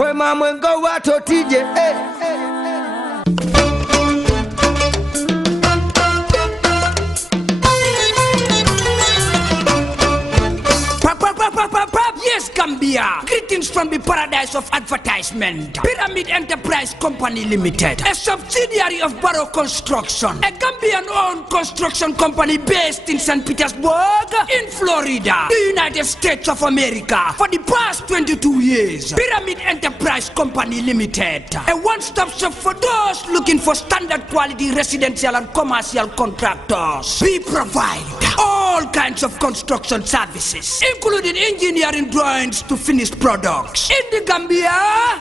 Foi mamãe go Watotijay. Yes, Gambia. Greetings from the paradise of advertisement. Pyramid Enterprise Company Limited, a subsidiary of Darboe Construction, a Gambian-owned construction company based in St. Petersburg, in Florida, the United States of America. For the past 22 years, Pyramid Enterprise Company Limited, a one-stop shop for those looking for standard quality residential and commercial contractors. We provide all kinds of construction services, including engineering drawings to finished products. In the Gambia,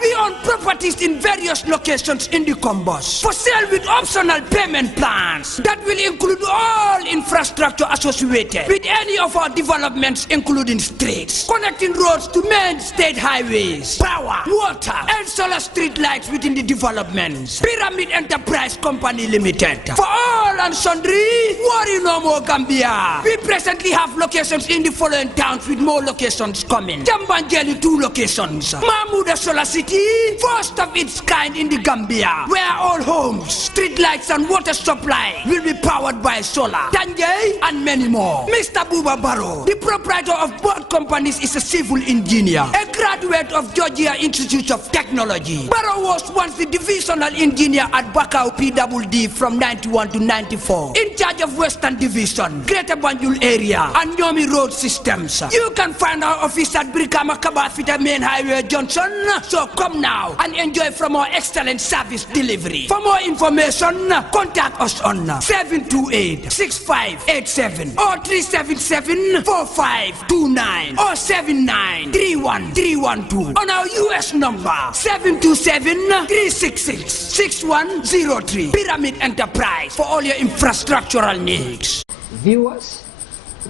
we own properties in various locations in the Combos for sale with optional payment plans that will include all infrastructure associated with any of our developments, including streets, connecting roads to main state highways, power, water, and solar street lights within the developments. Pyramid Enterprise Company Limited. For all and sundry, worry no more, Gambia. We presently have locations in the following towns with more locations coming. Jambanjeli 2 locations. Mahmouda Solar City, first of its kind in the Gambia, where all homes, street lights and water supply will be powered by solar. Tanjay and many more. Mr. Buba Barrow, the proprietor of both companies, is a civil engineer, a graduate of Georgia Institute of Technology. Barrow was once the divisional engineer at Bakau PWD from 91 to 94, in charge of Western Division, Greater Banjul area, and Nyomi Road Systems. You can find our office at Brikama Kabafita Main Highway Junction. So come now and enjoy from our excellent service delivery. For more information, contact us on 728-6587 or 377-4529 or 79-31312 on our US number 727-366-6103. Pyramid Enterprise for all your infrastructural needs. Viewers,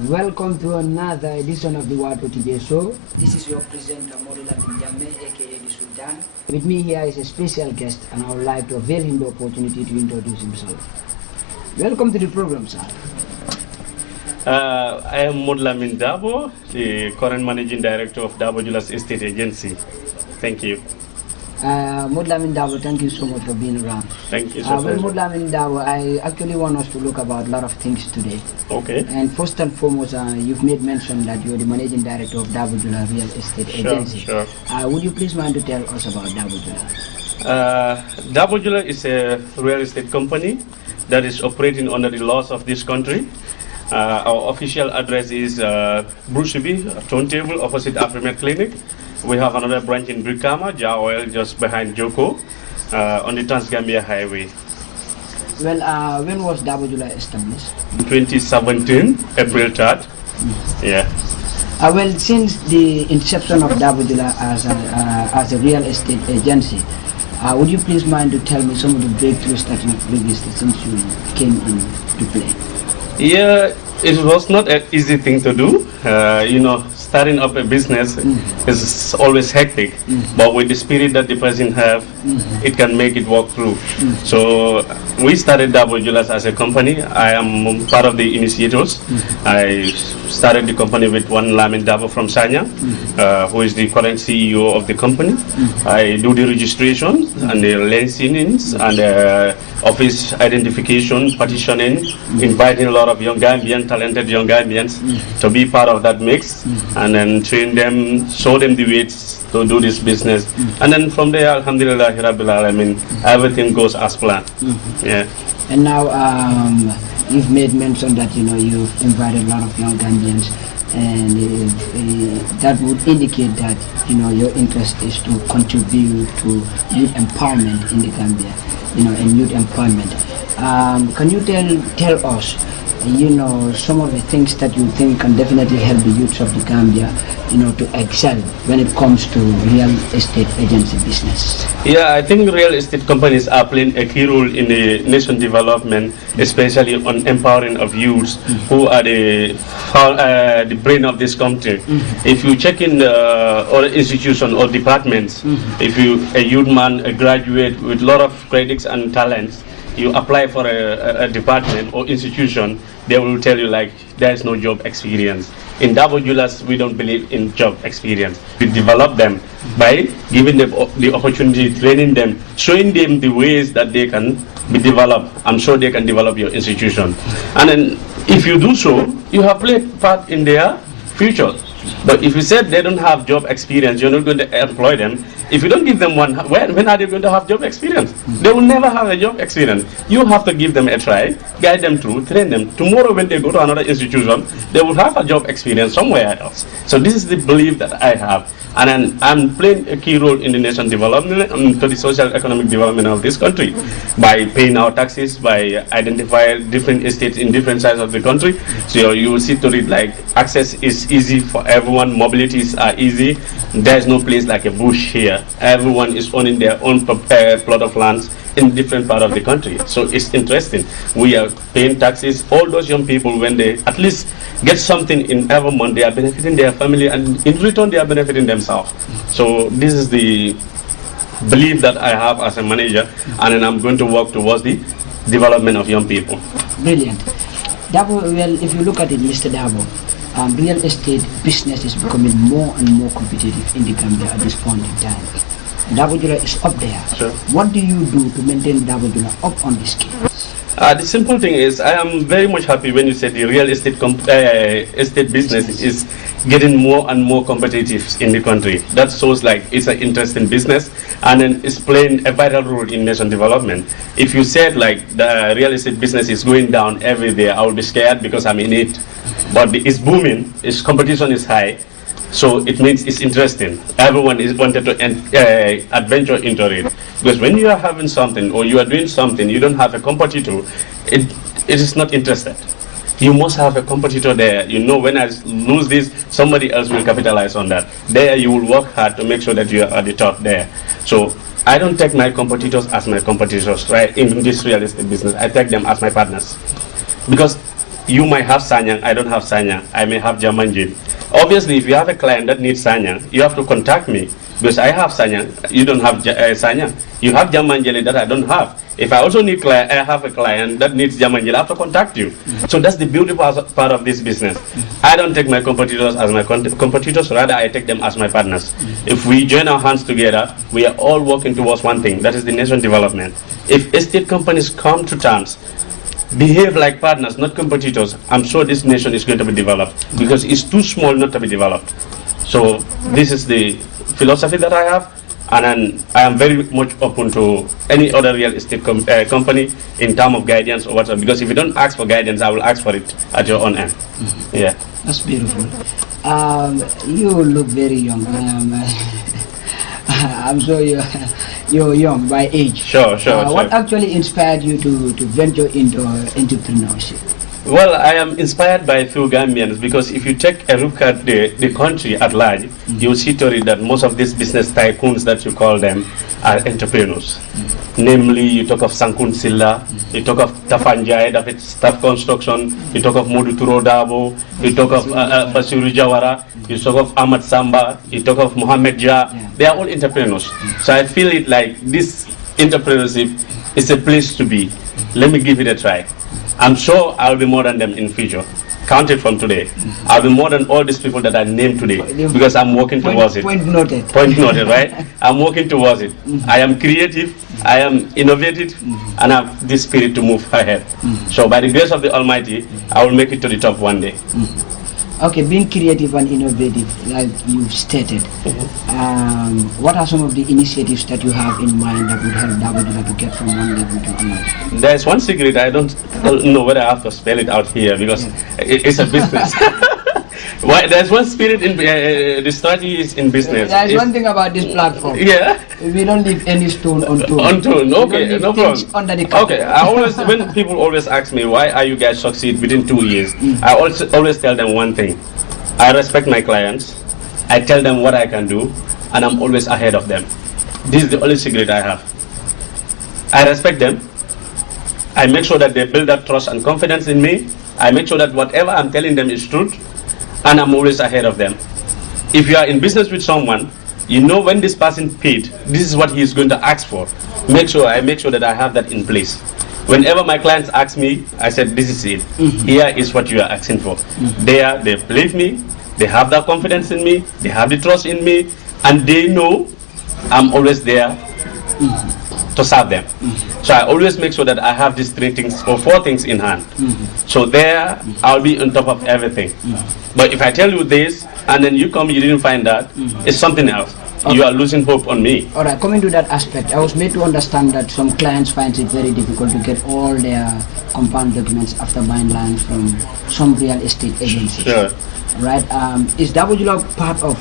welcome to another edition of the Watotijay Show. This is your presenter, Modou, Lamin, aka the Sultan. With me here is a special guest, and I would like to avail him the opportunity to introduce himself. Welcome to the program, sir. I am Modou Lamin Darboe, the current managing director of Darboe Jula's estate agency. Thank you. Modou Lamin Darboe, thank you so much for being around. Thank you so much. Modou Lamin Darboe, I actually want us to look about a lot of things today. Okay. And first and foremost, you've made mention that you're the managing director of Darboe Jula Real Estate Agency. Sure. Would you please mind to tell us about Darboe Jula? Darboe Jula is a real estate company that is operating under the laws of this country. Our official address is Brusubi, Turntable, opposite Afrimed Clinic. We have another branch in Brikama, Jaoel, just behind Joko, on the Trans-Gambia Highway. Well, when was Darboe Jula established? 2017, April 3rd. Yeah. Well, since the inception of Darboe Jula as a real estate agency, would you please mind to tell me some of the breakthroughs that you have witnessed since you came into play? Yeah, it was not an easy thing to do. Starting up a business is always hectic, but with the spirit that the person have, it can make it walk through. So we started Darboe Jula as a company. I am part of the initiators. I started the company with one Lamin Darboe from Sanya, who is the current CEO of the company. I do the registration and the licensings and office identification, partitioning, inviting a lot of young Gambians, talented young Gambians to be part of that mix, and then train them, show them the ways to do this business. And then from there, alhamdulillah, Rabbil Alamin, everything goes as planned. Yeah. And now you've made mention that you've invited a lot of young Gambians, and that would indicate that your interest is to contribute to youth empowerment in the Gambia, and youth employment. Can you tell us some of the things that you think can definitely help the youths of the Gambia, to excel when it comes to real estate agency business? Yeah, I think real estate companies are playing a key role in the nation development, especially on empowering of youths who are the brain of this country. If you check in other institutions or departments, if you a youth man, a graduate with a lot of credits and talents, you apply for a department or institution, they will tell you like there is no job experience. In Darboe Julas, we don't believe in job experience. We develop them by giving them the opportunity, training them, showing them the ways that they can be developed. I'm sure they can develop your institution. And then if you do so, you have played part in their future. But if you said they don't have job experience, you're not going to employ them. If you don't give them one, when are they going to have job experience? They will never have a job experience. You have to give them a try, guide them through, train them. Tomorrow when they go to another institution, they will have a job experience somewhere else. So this is the belief that I have. And then I'm playing a key role in the nation development and to the social economic development of this country by paying our taxes, by identifying different estates in different sides of the country. So you will see to it like access is easy for everyone, mobilities are easy. There's no place like a bush here. Everyone is owning their own plot of lands in different part of the country. So it's interesting. We are paying taxes. All those young people, when they at least get something in every month, they are benefiting their family, and in return they are benefiting themselves. So this is the belief that I have as a manager, and then I'm going to work towards the development of young people. Brilliant. Darboe, well, if you look at it, Mr. Darboe, real estate business is becoming more and more competitive in the Gambia at this point in time. Darboe Jula is up there. Sure. What do you do to maintain Darboe Jula up on the scale? The simple thing is, I am very much happy when you said the real estate estate business is getting more and more competitive in the country. That shows like it's an interesting business, and then it's playing a vital role in nation development. If you said like the real estate business is going down every day, I would be scared because I'm in it. But it's booming, its competition is high. So it means it's interesting. Everyone is wanted to adventure into it. Because when you are having something or you are doing something, you don't have a competitor, it is not interested. You must have a competitor there. You know, when I lose this, somebody else will capitalize on that. There you will work hard to make sure that you are at the top there. So I don't take my competitors as my competitors, right? In this real estate business, I take them as my partners. Because you might have Sanyang, I don't have Sanyang, I may have Jamanjin. Obviously, if you have a client that needs Sanyang, you have to contact me. Because I have Sanyang, you don't have Sanyang. You have Jamanjili that I don't have. If I also need client, I have a client that needs Jamanjili, I have to contact you. So that's the beautiful part of this business. I don't take my competitors as my competitors, rather I take them as my partners. If we join our hands together, we are all working towards one thing, that is the nation development. If estate companies come to terms, behave like partners, not competitors, I'm sure this nation is going to be developed, because it's too small not to be developed. So this is the philosophy that I have, and then I am very much open to any other real estate company in terms of guidance or whatever, because if you don't ask for guidance, I will ask for it at your own end. Yeah. That's beautiful. You look very young. I'm sure you're young by age. Sure. What actually inspired you to venture into entrepreneurship? Well, I am inspired by a few Gambians, because if you take a look at the country at large, you'll see to it that most of these business tycoons that you call them are entrepreneurs. Namely, you talk of Sankun Silla, you talk of Tafanjai, that is staff construction, you talk of Modou Darboe, you talk of Basiru Jawara, you talk of Ahmad Samba, you talk of Mohammed Jah. They are all entrepreneurs. So I feel it like this entrepreneurship is a place to be. Let me give it a try. I'm sure I'll be more than them in future. Count it from today. I'll be more than all these people that I named today, because I'm working towards it. Point noted. Point noted, right? I'm working towards it. I am creative, I am innovative, and I have this spirit to move ahead. So by the grace of the Almighty, I will make it to the top one day. Okay, being creative and innovative, like you've stated, what are some of the initiatives that you have in mind that would help Darboe Jula to get from one level to another? There's one secret, I don't know whether I have to spell it out here, because it's a business. There's one spirit in the strategy is in business. There's one thing about this platform. Yeah. We don't leave any stone unturned. Okay, no problem. Under the carpet. Okay, I always, when people always ask me why are you guys succeed within 2 years, I always tell them one thing. I respect my clients. I tell them what I can do, and I'm always ahead of them. This is the only secret I have. I respect them. I make sure that they build that trust and confidence in me. I make sure that whatever I'm telling them is truth, and I'm always ahead of them. If you are in business with someone, you know when this person paid, this is what he is going to ask for. I make sure that I have that in place. Whenever my clients ask me, I said, this is it. Here is what you are asking for. They believe me, they have that confidence in me, they have the trust in me, and they know I'm always there to serve them. So I always make sure that I have these 3 things or 4 things in hand. So there, I'll be on top of everything. But if I tell you this, and then you come, you didn't find that, it's something else. Okay. You are losing hope on me. All right, coming to that aspect, I was made to understand that some clients find it very difficult to get all their compound documents after buying land from some real estate agencies. Sure. Right? Is Darboe part of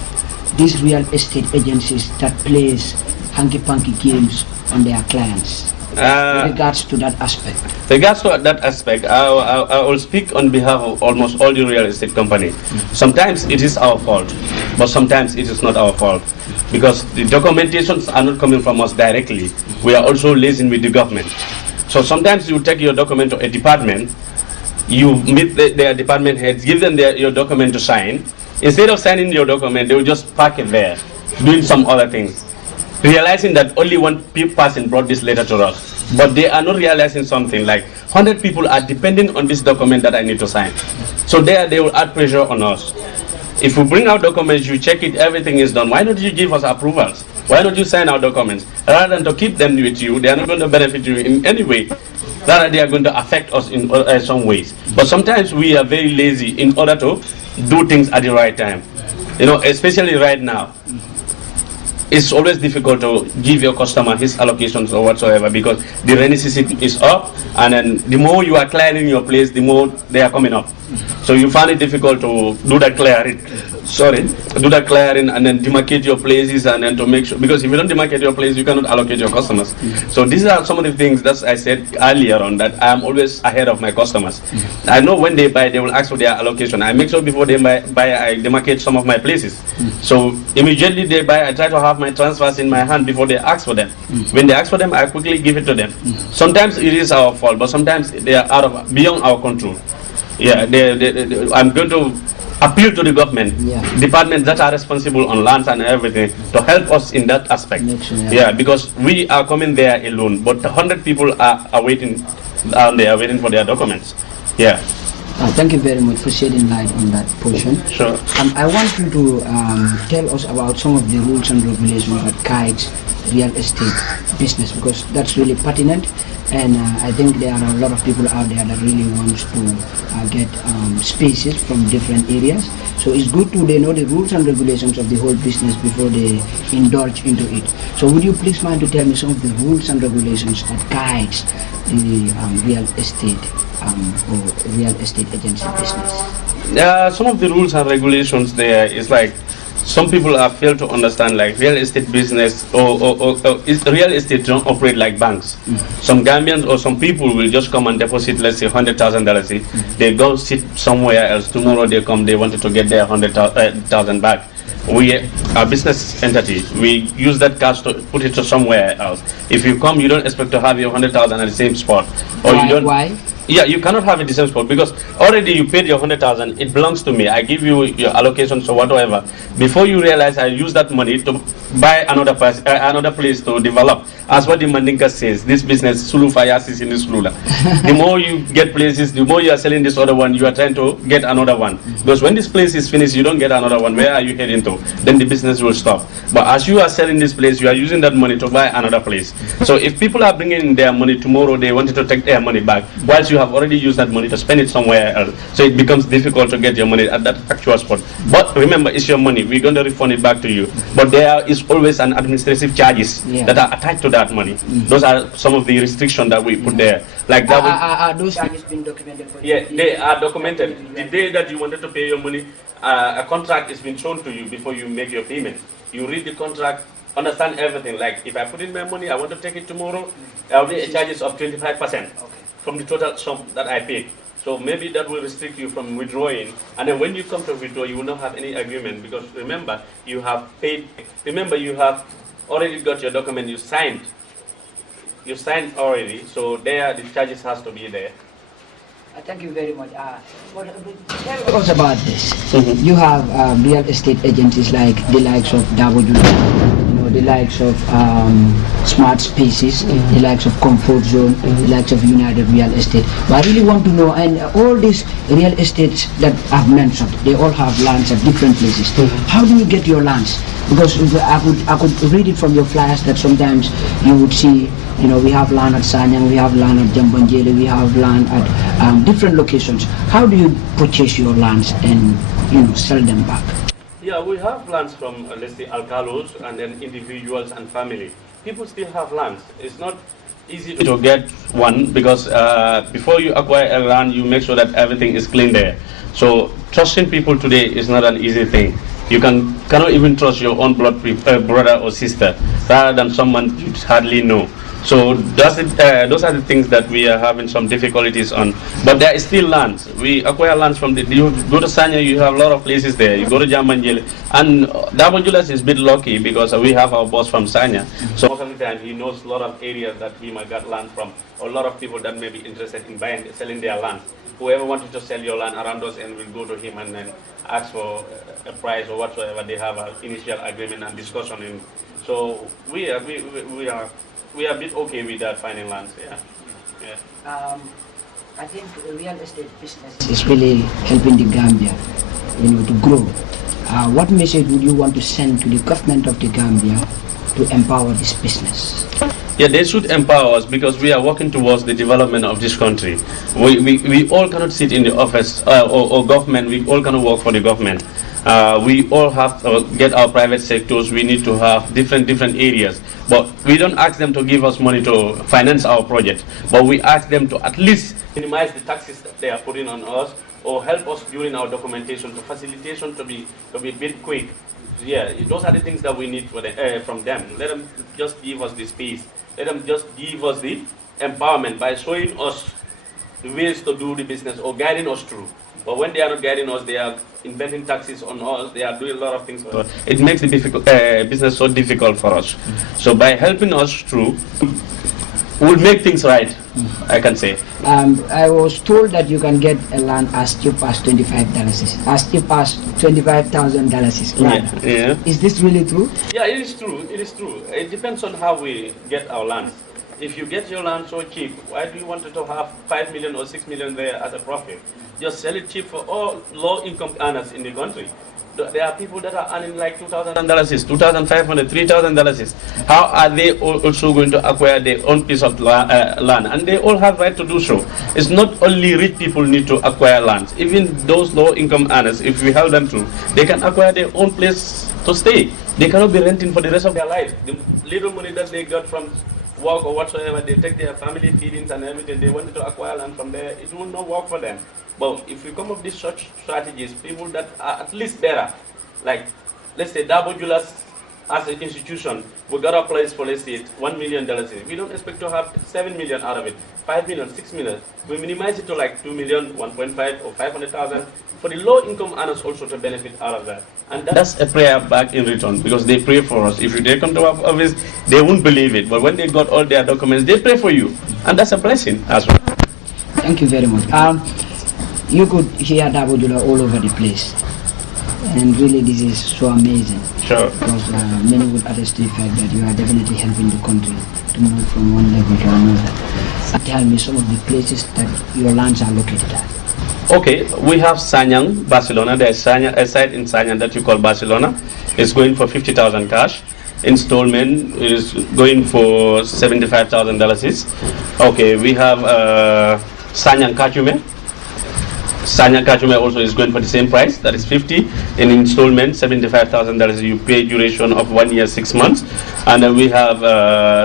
these real estate agencies that plays hanky-panky games on their clients? In regards to that aspect. Regards to that aspect, I will speak on behalf of almost all the real estate companies. Sometimes it is our fault, but sometimes it is not our fault. Because the documentations are not coming from us directly. We are also liaising with the government. So sometimes you take your document to a department, you meet their department heads, give them your document to sign. Instead of signing your document, they will just park it there, doing some other things. Realizing that only one person brought this letter to us. But they are not realizing something like 100 people are depending on this document that I need to sign. So there they will add pressure on us. If we bring our documents, you check it, everything is done. Why don't you give us approvals? Why don't you sign our documents? Rather than to keep them with you, they are not going to benefit you in any way. Rather, they are going to affect us in some ways. But sometimes we are very lazy in order to do things at the right time. You know, especially right now. It's always difficult to give your customer his allocations or whatsoever because the rainy season is up, and then the more you are clearing your place, the more they are coming up. So you find it difficult to do that clearing. Do that clearing and then demarcate your places, and then to make sure, because if you don't demarcate your place, you cannot allocate your customers. So these are some of the things that I said earlier on, that I am always ahead of my customers. I know when they buy, they will ask for their allocation. I make sure before they buy, I demarcate some of my places. So immediately they buy, I try to have my transfers in my hand before they ask for them. When they ask for them, I quickly give it to them. Sometimes it is our fault, but sometimes they are beyond our control. Yeah, I'm going to appeal to the government, departments that are responsible on lands and everything, to help us in that aspect. Sure, because we are coming there alone, but 100 people are waiting down there, waiting for their documents. Yeah. Thank you very much for shedding light on that portion. Sure. I want you to tell us about some of the rules and regulations that guides real estate business, because that's really pertinent. And I think there are a lot of people out there that really wants to get spaces from different areas. So it's good to know the rules and regulations of the whole business before they indulge into it. So would you please mind to tell me some of the rules and regulations that guides the real estate or real estate agency business? Some of the rules and regulations there is like, some people have failed to understand, like real estate business or real estate don't operate like banks. Some Gambians or some people will just come and deposit, let's say $100,000. They go sit somewhere else. Tomorrow they come, they wanted to get their 100,000 back. We are a business entity. We use that cash to put it to somewhere else. If you come, you don't expect to have your 100,000 at the same spot. Or why? You don't. Why? Yeah, you cannot have it the same spot because already you paid your 100,000. It belongs to me. I give you your allocations or whatever. Before you realize, I use that money to buy another place to develop. As what the Mandinka says, this business, Sulu Fayas is in this Lula. The more you get places, the more you are selling this other one, you are trying to get another one. Because when this place is finished, you don't get another one. Where are you heading to? Then the business will stop. But as you are selling this place, you are using that money to buy another place. So if people are bringing in their money tomorrow, they wanted to take their money back, whilst you have already used that money to spend it somewhere else. So it becomes difficult to get your money at that actual spot. But remember, it's your money. We're going to refund it back to you. But there is always an administrative charges that are attached to that money. Those are some of the restrictions that we put there. Like that. Are those charges been documented for you? Yeah, they are documented. The day that you wanted to pay your money, a contract is being shown to you before you make your payment. You read the contract, understand everything. Like if I put in my money, I want to take it tomorrow, there will be a charges of 25% from the total sum that I paid. So maybe that will restrict you from withdrawing. And then when you come to withdraw, you will not have any agreement because remember, you have paid. Remember, you have already got your document. You signed. You signed already. So there, the charges has to be there. Thank you very much. Tell us about this. You have real estate agencies like the likes of Darboe, Jula, the likes of smart spaces, the likes of comfort zone, the likes of United Real Estate. But I really want to know, and all these real estates that I've mentioned, they all have lands at different places. How do you get your lands? Because I could read it from your flyers that sometimes you would see, we have land at Sanyang, we have land at Jambanjeli, we have land at different locations. How do you purchase your lands and sell them back? Yeah, we have lands from, let's say, alcalos and then individuals and family. People still have lands. It's not easy to get one because before you acquire a land, you make sure that everything is clean there. So trusting people today is not an easy thing. You cannot even trust your own brother or sister rather than someone you hardly know. So those are the things that we are having some difficulties on. But there is still lands. We acquire lands from you go to Sanya, you have a lot of places there. You go to Jambanjeli, and Darboe Jula is a bit lucky because we have our boss from Sanya. So most of the time he knows a lot of areas that he might get land from, or a lot of people that may be interested in selling their land. Whoever wanted to sell your land around us and will go to him and then ask for a price or whatsoever. They have an initial agreement and discussion. So we are a bit okay with that finding lands. Yeah. I think the real estate business is really helping the Gambia, to grow. What message would you want to send to the government of the Gambia to empower this business? Yeah, they should empower us because we are working towards the development of this country. We all cannot sit in the office or government. We all cannot work for the government. We all have to get our private sectors. We need to have different areas. But we don't ask them to give us money to finance our project. But we ask them to at least minimize the taxes that they are putting on us or help us during our documentation to facilitation to be a bit quick. Yeah, those are the things that we need from them. Let them just give us the space. Let them just give us the empowerment by showing us the ways to do the business or guiding us through. But when they are not guiding us, they are inventing taxes on us, they are doing a lot of things for us. It makes the business so difficult for us. So by helping us through, we'll make things right, I can say. I was told that you can get a land as cheap as $25, as cheap as $25,000. Yeah. Is this really true? Yeah, it is true. It is true. It depends on how we get our land. If you get your land so cheap, why do you want to have 5 million or 6 million there as a profit? Just sell it cheap for all low-income earners in the country. There are people that are earning like $2,000, $2,500, $3,000. How are they also going to acquire their own piece of land? And they all have right to do so. It's not only rich people need to acquire lands. Even those low-income earners, if we help them to, they can acquire their own place to stay. They cannot be renting for the rest of their life. The little money that they got from work or whatsoever, they take their family feedings and everything. They wanted to acquire land from there. It will not work for them. But if we come up with such strategies, people that are at least better, like let's say Darboe Jula as an institution, we got a place for let's say $1 million. We don't expect to have 7 million out of it, 5 million, 6 million. We minimize it to like 2 million, 1.5 or 500,000 for the low-income earners also to benefit out of that. And that's a prayer back in return because they pray for us. If they come to our office, they won't believe it. But when they got all their documents, they pray for you. And that's a blessing as well. Thank you very much. You could hear Darboe Jula all over the place. And really this is so amazing. Sure. Because many would attest to the fact that you are definitely helping the country to move from one level to another. Tell me some of the places that your lands are located at. Okay, we have Sanyang, Barcelona. There's a site in Sanyang that you call Barcelona. It's going for 50,000 cash. Installment is going for $75,000. Okay, we have Sanyang Kachume. Sanyang Kachume also is going for the same price, that is 50. In installment, $75,000. You pay duration of 1 year, 6 months. And then we have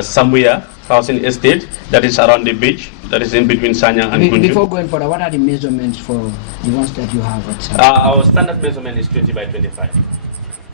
Sambuya Housing Estate, that is around the beach. That is in between Sanyang and Kunju. Before going further, what are the measurements for the ones that you have at Sanyang? Our standard measurement is 20 by 25.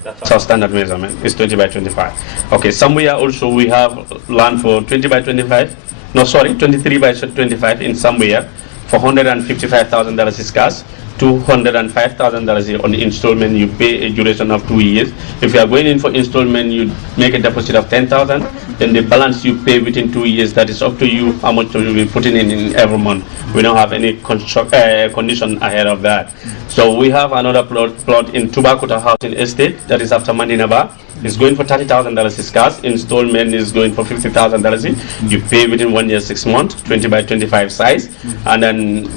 That's our standard measurement, is 20 by 25. Okay, somewhere also we have land for 20 by 25. No, sorry, 23 by 25 in somewhere for $155,000 is cash. $205,000 on the installment. You pay a duration of 2 years. If you are going in for installment, you make a deposit of $10,000. Then the balance you pay within 2 years. That is up to you how much you will be putting in every month. We don't have any condition ahead of that. So we have another plot in Tubakuta Housing Estate that is after Mandinaba. It's going for $30,000 is cash. Installment is going for $50,000. You pay within 1 year, 6 months, 20 by 25 size, and then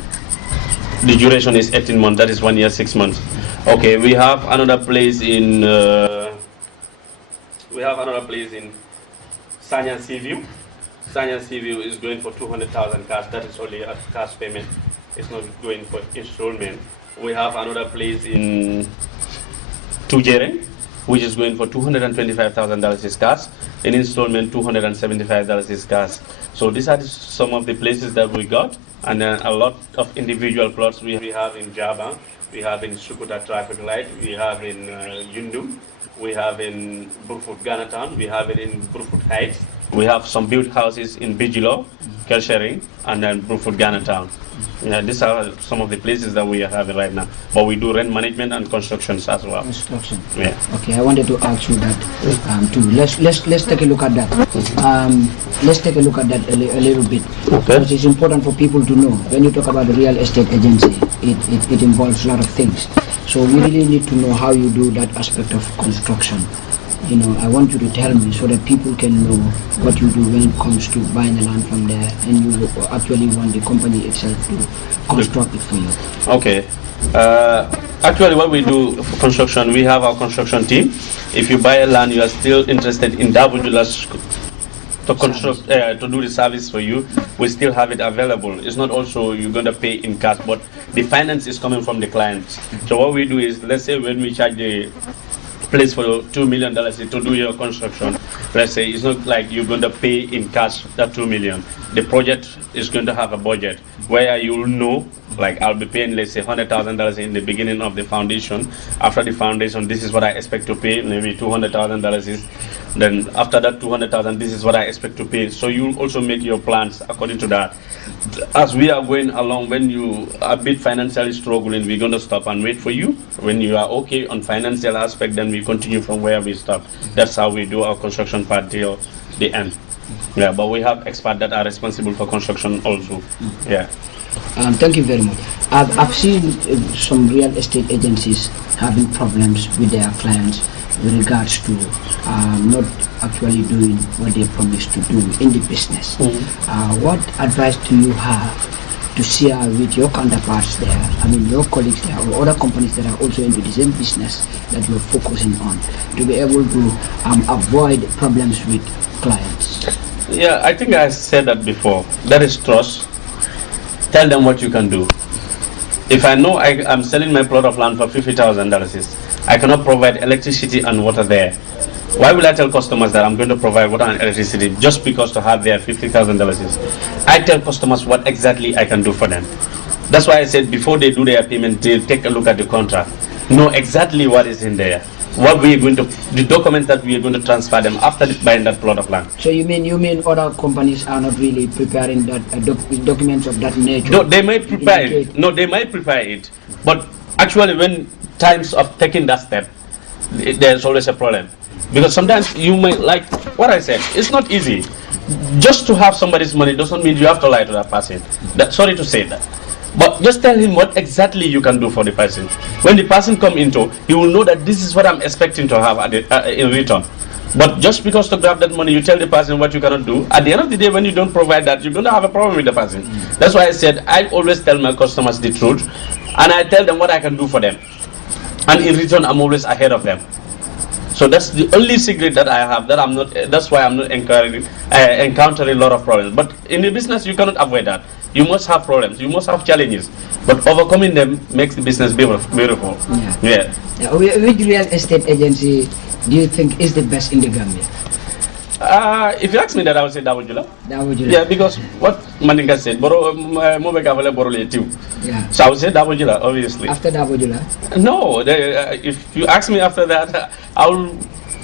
the duration is 18 months. That is 1 year, 6 months. Okay, we have another place in Sanya Seaview. Sanya Seaview is going for 200,000 cash. That is only a cash payment. It's not going for installment. We have another place in Tujere, which is going for $225,000 is cash. In installment, $275 is cash. So these are some of the places that we got, and then a lot of individual plots we have in Java, we have in Sukuta Traffic Light, we have in Yundum, we have in Burfoot Ganatown, we have it in Burfoot Heights. We have some built houses in Bijilo, Kelshering, and then Burfoot Ganatown. Yeah, these are some of the places that we are having right now. But we do rent management and constructions as well. Construction. Yeah. Okay, I wanted to ask you that too. Let's take a look at that. Let's take a look at that a little bit. Okay. Because it's important for people to know. When you talk about the real estate agency, it involves a lot of things. So we really need to know how you do that aspect of construction. You know, I want you to tell me so that people can know what you do when it comes to buying the land from there, and you actually want the company itself to construct it for you. Okay. Actually, what we do for construction, we have our construction team. If you buy a land, you are still interested in Darboe to construct, to do the service for you, we still have it available. It's not also you're going to pay in cash, but the finance is coming from the clients. So what we do is, let's say when we charge the place for $2 million to do your construction, let's say it's not like you're going to pay in cash that $2 million. The project is going to have a budget where you'll know, like I'll be paying, let's say $100,000 in the beginning of the foundation. After the foundation, this is what I expect to pay, maybe $200,000 is. Then after that $200,000, this is what I expect to pay. So you also make your plans according to that. As we are going along, when you are a bit financially struggling, we're going to stop and wait for you. When you are okay on financial aspect, then we continue from where we stop. That's how we do our construction part till the end. Yeah, but we have experts that are responsible for construction also. Yeah. Thank you very much. I've seen some real estate agencies having problems with their clients with regards to not actually doing what they promised to do in the business. What advice do you have to share with your counterparts there, I mean your colleagues there, or other companies that are also into the same business that you're focusing on, to be able to avoid problems with clients? Yeah, I think I said that before. That is trust. Tell them what you can do. If I know I'm selling my plot of land for $50,000, I cannot provide electricity and water there. Why will I tell customers that I'm going to provide water and electricity just because to have their $50,000? I tell customers what exactly I can do for them. That's why I said before they do their payment, they take a look at the contract, know exactly what is in there, what we are going to, the documents that we are going to transfer them after buying that plot of land. So you mean other companies are not really preparing that documents of that nature? No, they might prepare it. No, they might prepare it, but actually when times of taking that step, there's always a problem. Because sometimes you might, like what I said, it's not easy. Just to have somebody's money doesn't mean you have to lie to that person. Sorry to say that. But just tell him what exactly you can do for the person. When the person come into, he will know that this is what I'm expecting to have in return. But just because to grab that money, you tell the person what you cannot do. At the end of the day, when you don't provide that, you're going to have a problem with the person. That's why I said I always tell my customers the truth, and I tell them what I can do for them. And in return, I'm always ahead of them. So that's the only secret that I have. That's why I'm not encountering a lot of problems. But in the business, you cannot avoid that. You must have problems. You must have challenges. But overcoming them makes the business beautiful. Yeah. Which real estate agency do you think is the best in the Gambia? If you ask me that, I would say Darboe Jula. Darboe Jula. Yeah, because what Mandinka said, yeah. So I would say Darboe Jula, obviously. After Darboe Jula? No, if you ask me after that, I will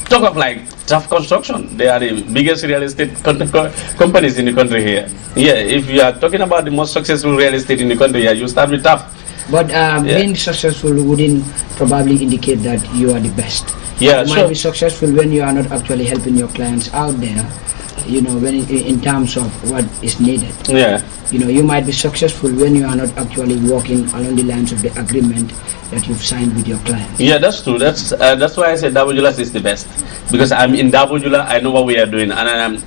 talk of like Tough Construction. They are the biggest real estate companies in the country here. Yeah, if you are talking about the most successful real estate in the country here, you start with Tough. But being successful wouldn't probably indicate that you are the best. Yeah, you might be successful when you are not actually helping your clients out there, you know, when in terms of what is needed. Yeah. You know, you might be successful when you are not actually walking along the lines of the agreement that you've signed with your client. Yeah, that's true. That's why I said Darboe Jula is the best, because I'm in Darboe Jula. I know what we are doing, and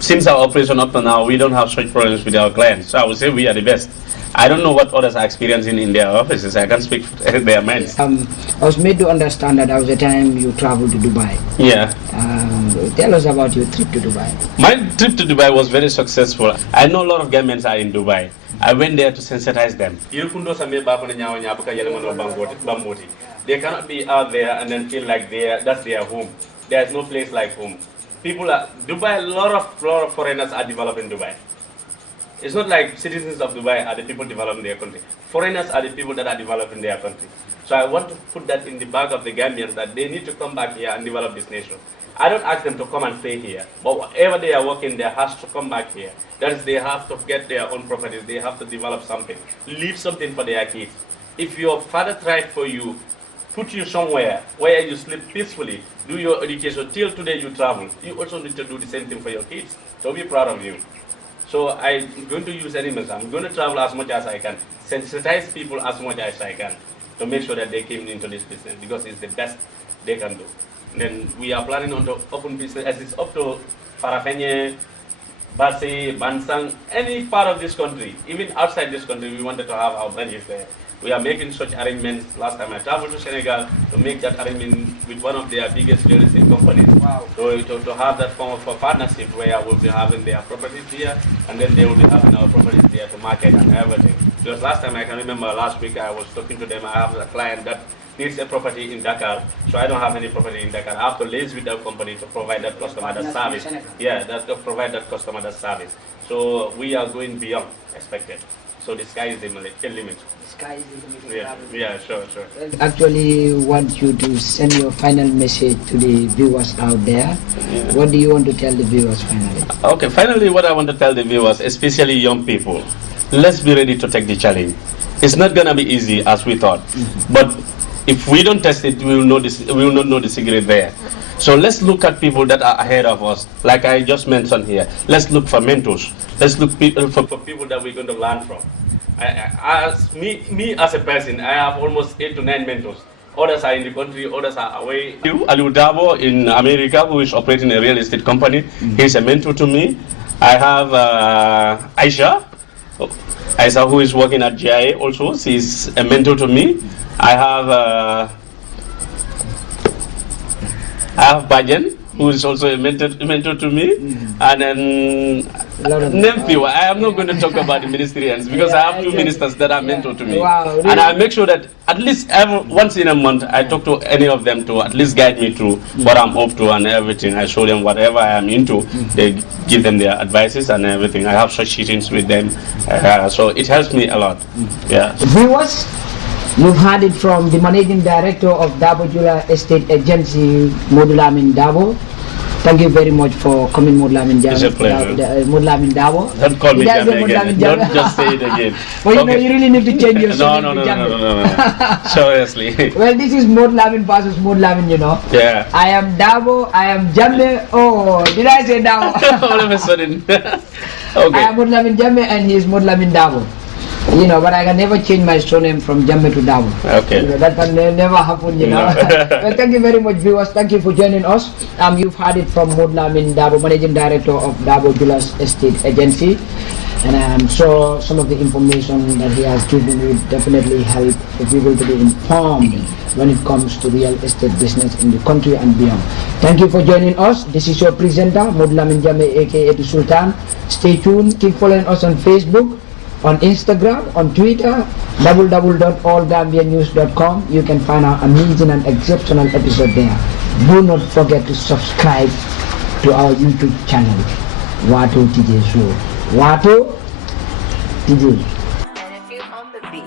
since our operation up to now, we don't have such problems with our clients. So I would say we are the best. I don't know what others are experiencing in their offices. I can't speak for their minds. I was made to understand that there was a time you traveled to Dubai. Yeah. Tell us about your trip to Dubai. My trip to Dubai was very successful. I know a lot of Gambians are in Dubai. I went there to sensitize them. They cannot be out there and then feel like that's their home. There's no place like home. Dubai, a lot of foreigners are developing Dubai. It's not like citizens of Dubai are the people developing their country. Foreigners are the people that are developing their country. So I want to put that in the back of the Gambians, that they need to come back here and develop this nation. I don't ask them to come and stay here, but whatever they are working, they have to come back here. That is, they have to get their own properties. They have to develop something, leave something for their kids. If your father tried for you, put you somewhere where you sleep peacefully, do your education, till today you travel, you also need to do the same thing for your kids. So be proud of you. So I'm going to use any means. I'm going to travel as much as I can, sensitize people as much as I can to make sure that they came into this business, because it's the best they can do. Then we are planning on to open business as it's up to Farafenye, Basi, Bansang, any part of this country, even outside this country. We wanted to have our branches there. We are making such arrangements. Last time I traveled to Senegal to make that arrangement with one of their biggest real estate companies. Wow. To have that form of a partnership where we'll be having their properties here, and then they will be having our properties there to market and everything. Because last time I can remember last week I was talking to them. I have a client that needs a property in Dakar, so I don't have any property in Dakar. I have to liaise with that company to provide that customer that service. Yeah, to provide that customer that service. So we are going beyond expected. So the sky is the limit. Yeah, sure. Actually want you to send your final message to the viewers out there. Yeah. What do you want to tell the viewers finally? Okay, finally what I want to tell the viewers, especially young people, let's be ready to take the challenge. It's not going to be easy as we thought, but if we don't test it, we will not know the secret there. So let's look at people that are ahead of us, like I just mentioned here. Let's look for mentors. Let's look for people that we're going to learn from. Me as a person, I have almost 8 to 9 mentors. Others are in the country, others are away. Darboe in America, who is operating a real estate company, he's a mentor to me. I have Aisha, who is working at GIA also. She's a mentor to me. I have Bajan, who is also a mentor to me, and then Nephew. I am not going to talk about the ministerians because I have 2 ministers that are mentor to me. Wow, really? And I make sure that at least once in a month I talk to any of them to at least guide me through what I'm up to and everything. I show them whatever I am into. They give them their advices and everything. I have such meetings with them, so it helps me a lot. Yeah. Viewers, you've heard it from the managing director of Darboe Jula Estate Agency, Modou Lamin Darboe. Thank you very much for coming, Modou Lamin Darboe. It's a pleasure. Modou Lamin Darboe. Don't call me Jammeh again. Don't just say it again. But you know, you really need to change your surname to Jammeh. No. Seriously. Well, this is Modou Lamin versus Modou Lamin, you know. Yeah. I am Darboe, I am Jammeh. Oh, did I say Darboe? All of a sudden. Okay. I am Modou Lamin Jammeh and he is Modou Lamin Darboe. You know, but I can never change my surname from Jammeh to Darboe. Okay. You know, that can never happen, you know. Well, thank you very much, viewers. Thank you for joining us. You've heard it from Modou Lamin Darboe, Managing Director of Darboe Jula Estate Agency. And I'm sure some of the information that he has given will definitely help the people to be informed when it comes to real estate business in the country and beyond. Thank you for joining us. This is your presenter, Modou Lamin Jammeh, aka the Sultan. Stay tuned. Keep following us on Facebook, on Instagram, on Twitter, www.allgambiannews.com. You can find our amazing and exceptional episode there. Do not forget to subscribe to our YouTube channel, Watotijay Show. Watotijay. And if you on the beat.